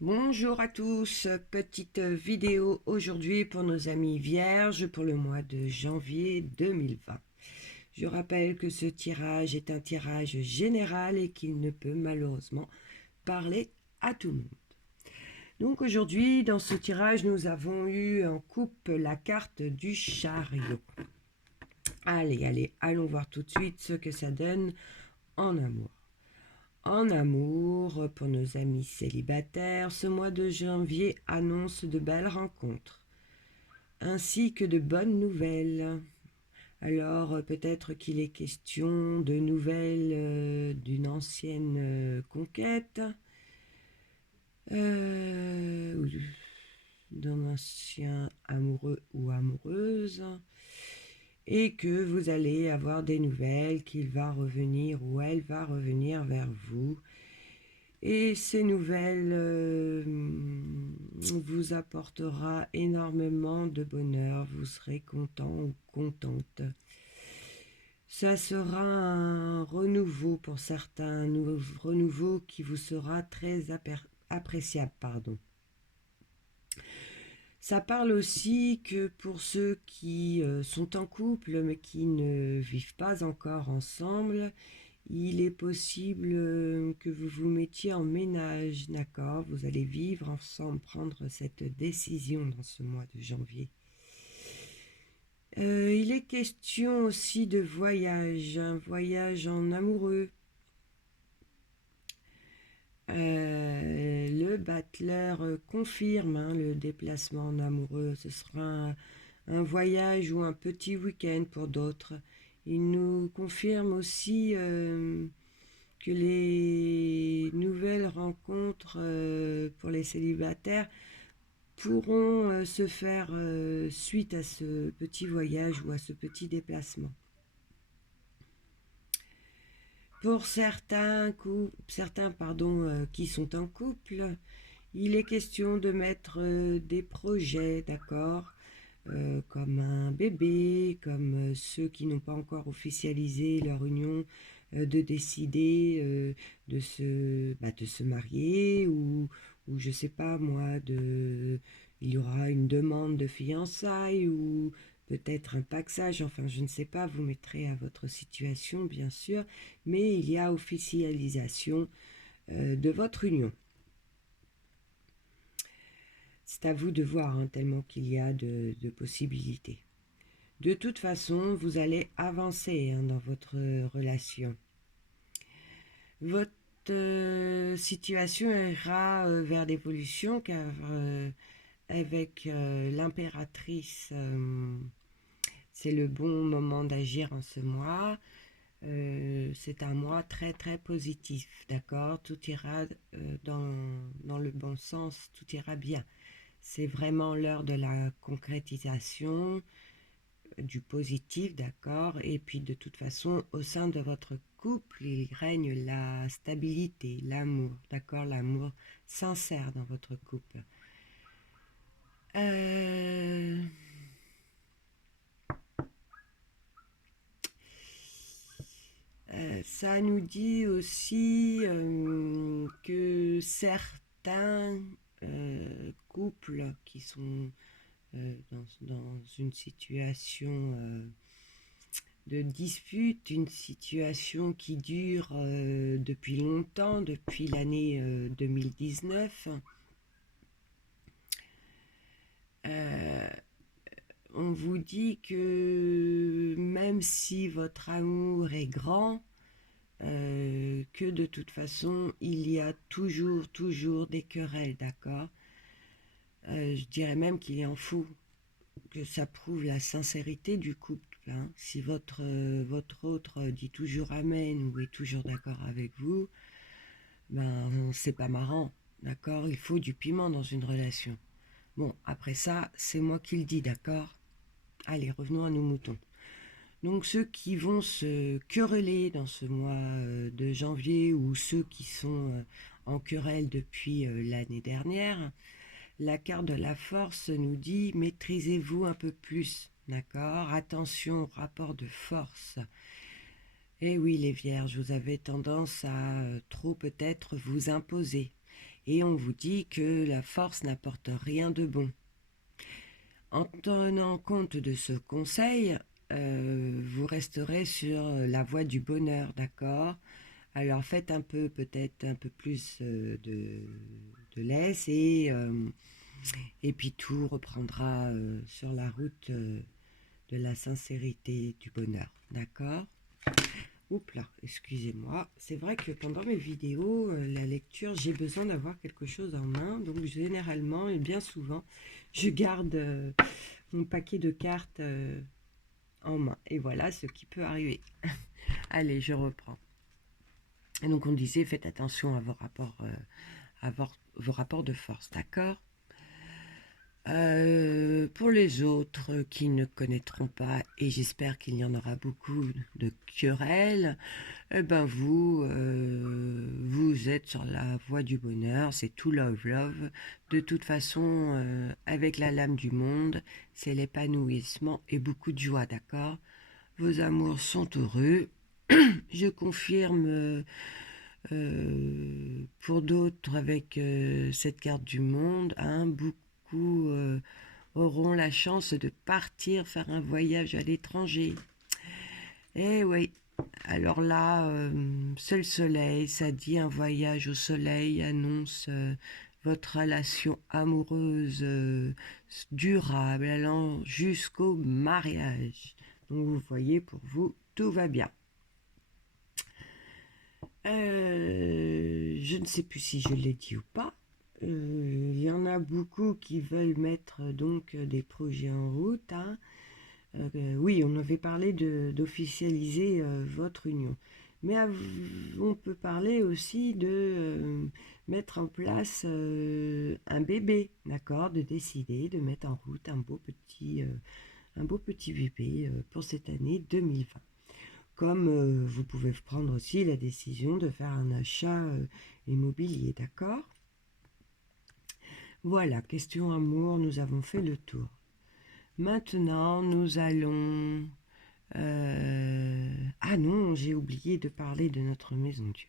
Bonjour à tous, petite vidéo aujourd'hui pour nos amis vierges pour le mois de janvier 2020. Je rappelle que ce tirage est un tirage général et qu'il ne peut malheureusement parler à tout le monde. Donc aujourd'hui, dans ce tirage, nous avons eu en coupe la carte du chariot. Allez, allons voir tout de suite ce que ça donne en amour. En amour, pour nos amis célibataires, ce mois de janvier annonce de belles rencontres, ainsi que de bonnes nouvelles. Alors peut-être qu'il est question de nouvelles d'une ancienne conquête, ou d'un ancien amoureux ou amoureuse, et que vous allez avoir des nouvelles, qu'il va revenir ou elle va revenir vers vous. Et ces nouvelles vous apportera énormément de bonheur, vous serez content ou contente. Ça sera un renouveau pour certains, un renouveau qui vous sera très appréciable. Ça parle aussi que pour ceux qui sont en couple mais qui ne vivent pas encore ensemble, il est possible que vous vous mettiez en ménage, d'accord? Vous allez vivre ensemble, prendre cette décision dans ce mois de janvier. Il est question aussi de voyage, un voyage en amoureux. Le battleur confirme le déplacement en amoureux. Ce sera un voyage ou un petit week-end pour d'autres. Il nous confirme aussi que les nouvelles rencontres pour les célibataires pourront se faire suite à ce petit voyage ou à ce petit déplacement. Pour certains qui sont en couple, il est question de mettre des projets, d'accord, comme un bébé, comme ceux qui n'ont pas encore officialisé leur union, de décider de se marier ou je sais pas moi, il y aura une demande de fiançailles ou peut-être un paxage, enfin je ne sais pas, vous mettrez à votre situation bien sûr, mais il y a officialisation de votre union. C'est à vous de voir, tellement qu'il y a de possibilités. De toute façon, vous allez avancer dans votre relation. Votre situation ira vers l'évolution car avec l'impératrice, c'est le bon moment d'agir en ce mois. C'est un mois très très positif, d'accord? Tout ira dans le bon sens, tout ira bien. C'est vraiment l'heure de la concrétisation, du positif, d'accord? Et puis de toute façon, au sein de votre couple, il règne la stabilité, l'amour, d'accord? L'amour sincère dans votre couple. Euh... Ça nous dit aussi que certains couples qui sont dans une situation de dispute, une situation qui dure depuis longtemps, depuis l'année 2019, on vous dit que même si votre amour est grand, que de toute façon, il y a toujours des querelles, d'accord? Je dirais même qu'il en faut, que ça prouve la sincérité du couple. Si votre autre dit toujours amen ou est toujours d'accord avec vous, ben c'est pas marrant, d'accord? Il faut du piment dans une relation. Bon, après ça, c'est moi qui le dis, d'accord? Allez, revenons à nos moutons. Donc ceux qui vont se quereller dans ce mois de janvier ou ceux qui sont en querelle depuis l'année dernière, la carte de la force nous dit maîtrisez-vous un peu plus, d'accord? Attention au rapport de force. Eh oui les vierges, vous avez tendance à trop peut-être vous imposer. et on vous dit que la force n'apporte rien de bon. En tenant compte de ce conseil, vous resterez sur la voie du bonheur, d'accord? Alors faites peut-être un peu plus de laisse et puis tout reprendra sur la route de la sincérité, du bonheur, d'accord? Oups là, excusez-moi. C'est vrai que pendant mes vidéos, la lecture, j'ai besoin d'avoir quelque chose en main. Donc généralement et bien souvent, je garde mon paquet de cartes en main. Et voilà ce qui peut arriver. Allez, je reprends. Et donc on disait, faites attention à vos rapports de force, d'accord? Pour les autres qui ne connaîtront pas, et j'espère qu'il y en aura beaucoup de querelles, eh ben vous êtes sur la voie du bonheur, c'est tout love love. De toute façon, avec la lame du monde, c'est l'épanouissement et beaucoup de joie, d'accord? Vos amours sont heureux. Je confirme pour d'autres avec cette carte du monde, hein, beaucoup auront la chance de partir faire un voyage à l'étranger. Eh oui, alors là, seul soleil, ça dit un voyage au soleil annonce votre relation amoureuse durable allant jusqu'au mariage. Donc vous voyez, pour vous, tout va bien. Je ne sais plus si je l'ai dit ou pas. Il y en a beaucoup qui veulent mettre donc des projets en route, hein. Oui, on avait parlé d'officialiser votre union. Mais on peut parler aussi de mettre en place un bébé, d'accord, de décider de mettre en route un beau petit bébé pour cette année 2020. Comme vous pouvez prendre aussi la décision de faire un achat immobilier, d'accord? Voilà, question amour, nous avons fait le tour. Maintenant, nous allons... Ah non, j'ai oublié de parler de notre maison Dieu.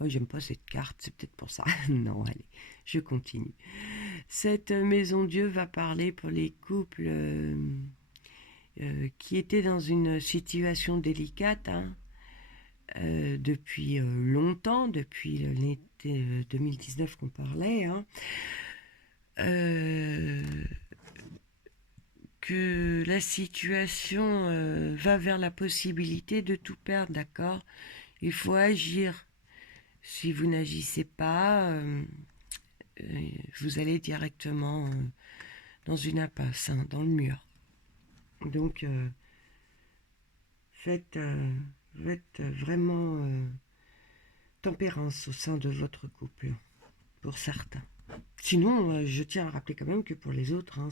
Oh, j'aime pas cette carte, c'est peut-être pour ça. Non, allez, je continue. Cette maison Dieu va parler pour les couples qui étaient dans une situation délicate, hein, depuis longtemps, depuis l'été 2019 qu'on parlait, hein. Que la situation va vers la possibilité de tout perdre, d'accord? Il faut agir. Si vous n'agissez pas, vous allez directement dans une impasse, hein, dans le mur. Donc, faites, faites vraiment tempérance au sein de votre couple, pour certains. Sinon, je tiens à rappeler quand même que pour les autres, hein,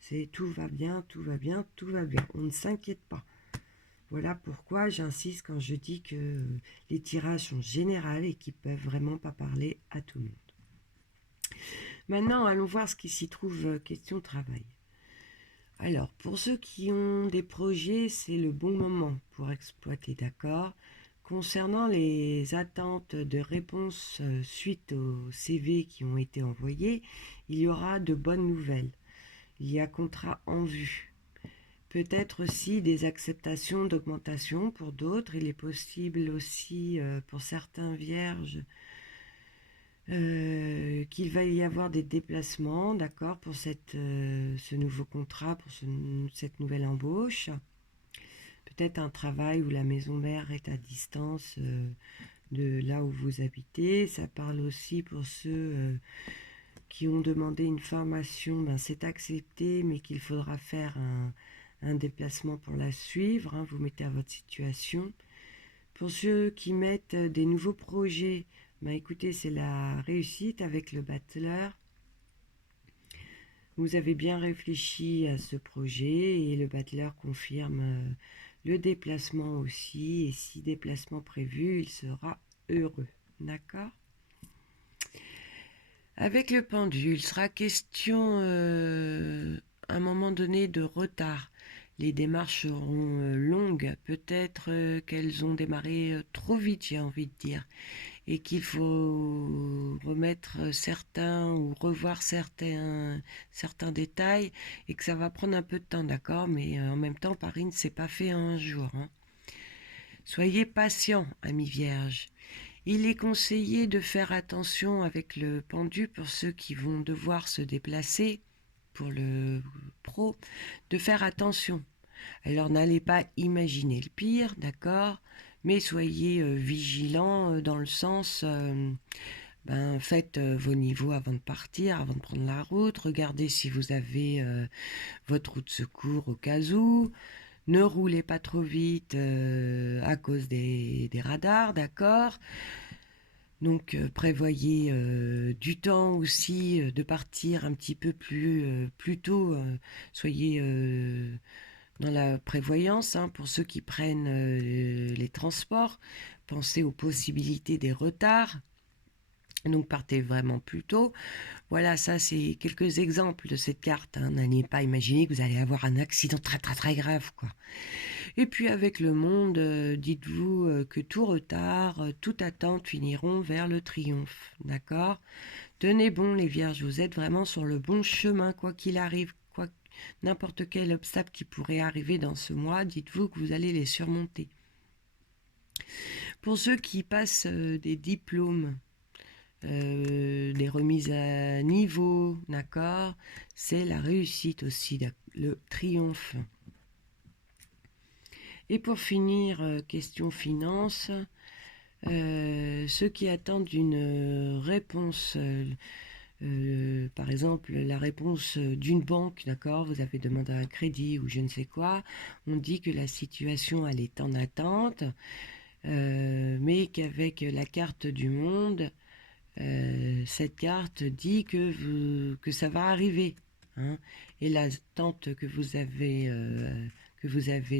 c'est tout va bien, tout va bien, tout va bien. On ne s'inquiète pas. Voilà pourquoi j'insiste quand je dis que les tirages sont généraux et qu'ils ne peuvent vraiment pas parler à tout le monde. Maintenant, allons voir ce qui s'y trouve question travail. Alors, pour ceux qui ont des projets, c'est le bon moment pour exploiter, d'accord? Concernant les attentes de réponse suite aux CV qui ont été envoyés, il y aura de bonnes nouvelles. Il y a contrat en vue. Peut-être aussi des acceptations d'augmentation pour d'autres. Il est possible aussi pour certains vierges qu'il va y avoir des déplacements, d'accord, pour ce nouveau contrat, pour cette nouvelle embauche. Peut-être un travail où la maison mère est à distance de là où vous habitez. Ça parle aussi pour ceux qui ont demandé une formation, ben c'est accepté, mais qu'il faudra faire un déplacement pour la suivre, hein, vous mettez à votre situation. Pour ceux qui mettent des nouveaux projets, ben écoutez, c'est la réussite avec le battleur. Vous avez bien réfléchi à ce projet et le battleur confirme le déplacement aussi. Et si déplacement prévu, il sera heureux. D'accord ? Avec le pendule, il sera question à un moment donné de retard. Les démarches seront longues, peut-être qu'elles ont démarré trop vite, j'ai envie de dire. et qu'il faut remettre certains ou revoir certains détails et que ça va prendre un peu de temps, d'accord? Mais en même temps, Paris ne s'est pas fait en un jour, hein. Soyez patient, amis vierges. Il est conseillé de faire attention avec le pendu pour ceux qui vont devoir se déplacer, pour le pro, de faire attention. Alors n'allez pas imaginer le pire, d'accord? Mais soyez vigilants dans le sens, faites vos niveaux avant de partir, avant de prendre la route. Regardez si vous avez votre roue de secours au cas où. Ne roulez pas trop vite à cause des radars, d'accord? Donc prévoyez du temps aussi de partir un petit peu plus tôt. Soyez dans la prévoyance, hein, pour ceux qui prennent les transports. Pensez aux possibilités des retards. Donc partez vraiment plus tôt. Voilà, ça c'est quelques exemples de cette carte, hein. N'allez pas imaginer que vous allez avoir un accident très très très grave, quoi. Et puis avec le monde, dites-vous que tout retard, toute attente finiront vers le triomphe, d'accord? Tenez bon les vierges, vous êtes vraiment sur le bon chemin, quoi qu'il arrive, quoi n'importe quel obstacle qui pourrait arriver dans ce mois, dites-vous que vous allez les surmonter. Pour ceux qui passent des diplômes, des remises à niveau, d'accord? C'est la réussite aussi, le triomphe. Et pour finir, question finance, ceux qui attendent une réponse, par exemple la réponse d'une banque, d'accord, vous avez demandé un crédit ou je ne sais quoi, on dit que la situation elle est en attente, mais qu'avec la carte du monde, cette carte dit que ça va arriver, hein, et l'attente que vous avez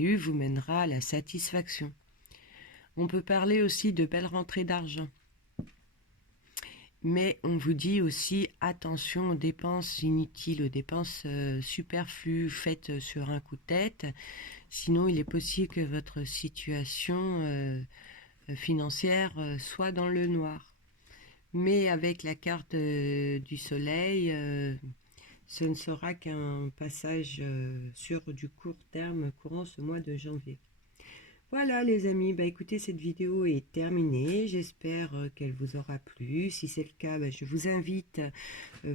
eue vous mènera à la satisfaction. On peut parler aussi de belles rentrées d'argent. Mais on vous dit aussi attention aux dépenses inutiles, aux dépenses superflues faites sur un coup de tête. Sinon, il est possible que votre situation financière soit dans le noir. Mais avec la carte du soleil, ce ne sera qu'un passage sur du court terme courant ce mois de janvier. Voilà les amis, écoutez, cette vidéo est terminée, j'espère qu'elle vous aura plu. Si c'est le cas, je vous invite,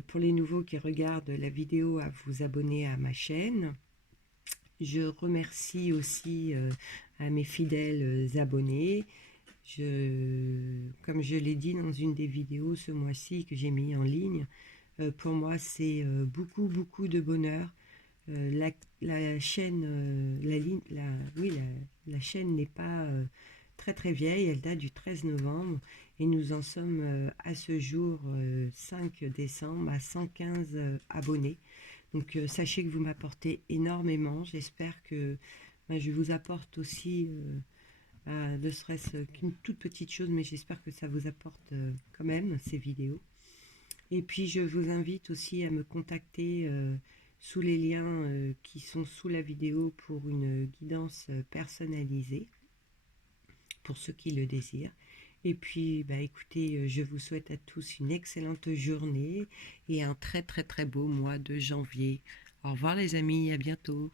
pour les nouveaux qui regardent la vidéo, à vous abonner à ma chaîne. Je remercie aussi à mes fidèles abonnés. Comme je l'ai dit dans une des vidéos ce mois-ci que j'ai mis en ligne, pour moi c'est beaucoup de bonheur. La chaîne, la chaîne n'est pas très vieille, elle date du 13 novembre et nous en sommes à ce jour 5 décembre à 115 abonnés. Donc sachez que vous m'apportez énormément. J'espère que je vous apporte aussi, ne serait-ce qu'une toute petite chose, mais j'espère que ça vous apporte quand même ces vidéos. Et puis je vous invite aussi à me contacter sous les liens qui sont sous la vidéo pour une guidance personnalisée, pour ceux qui le désirent. Et puis, écoutez, je vous souhaite à tous une excellente journée et un très beau mois de janvier. Au revoir les amis, à bientôt.